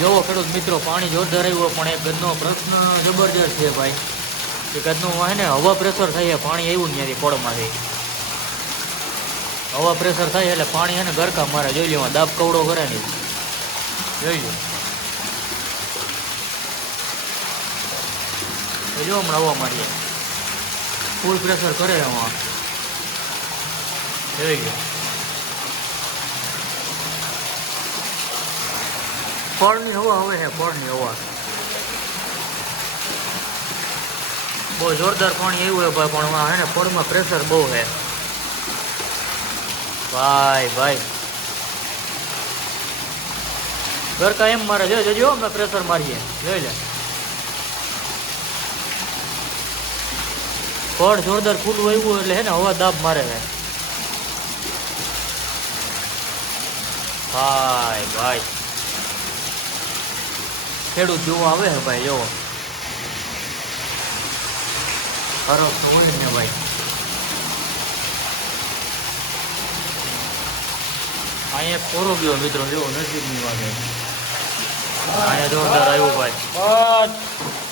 જોવો ખેડૂત મિત્રો, પાણી જોરદાર આવ્યું, પણ એ ગદનો પ્રશ્ન જબરજસ્ત છે ભાઈ. એ ગદનું હોય ને, હવા પ્રેશર થાય પાણી આવ્યું ત્યાંથી કોળમાંથી હવા પ્રેશર થાય એટલે પાણી એને ગરકા મારે. જોઈ લેવા દાબ કવડો કરે ને. જોઈ લો જો હમણાં હવા મારીએ. ફૂલ પ્રેશર કરે એમાં જોઈ લો ફળની હવા હવે છે, ફળની હવા. બહુ જોરદાર પાણી એવું હોય ભાઈ, પણ હે ને ફળમાં પ્રેશર બહુ છે. ભાઈ ભાઈ. ગરકા એમ મારે જો જજો અમે પ્રેશર મારીએ. જોઈ લે. ફળ જોરદાર ખુલ્લું આવ્યું એટલે હે ને હવા દાબ મારે છે. ભાઈ ભાઈ. ખેડૂત જોવા આવે છે ભાઈ, જોવો. ફરક તો ને ભાઈ. અહીંયા કોરો ગયો મિત્રો, જેવો, નજીકની છે. અહીંયા જોરદાર આવ્યો ભાઈ.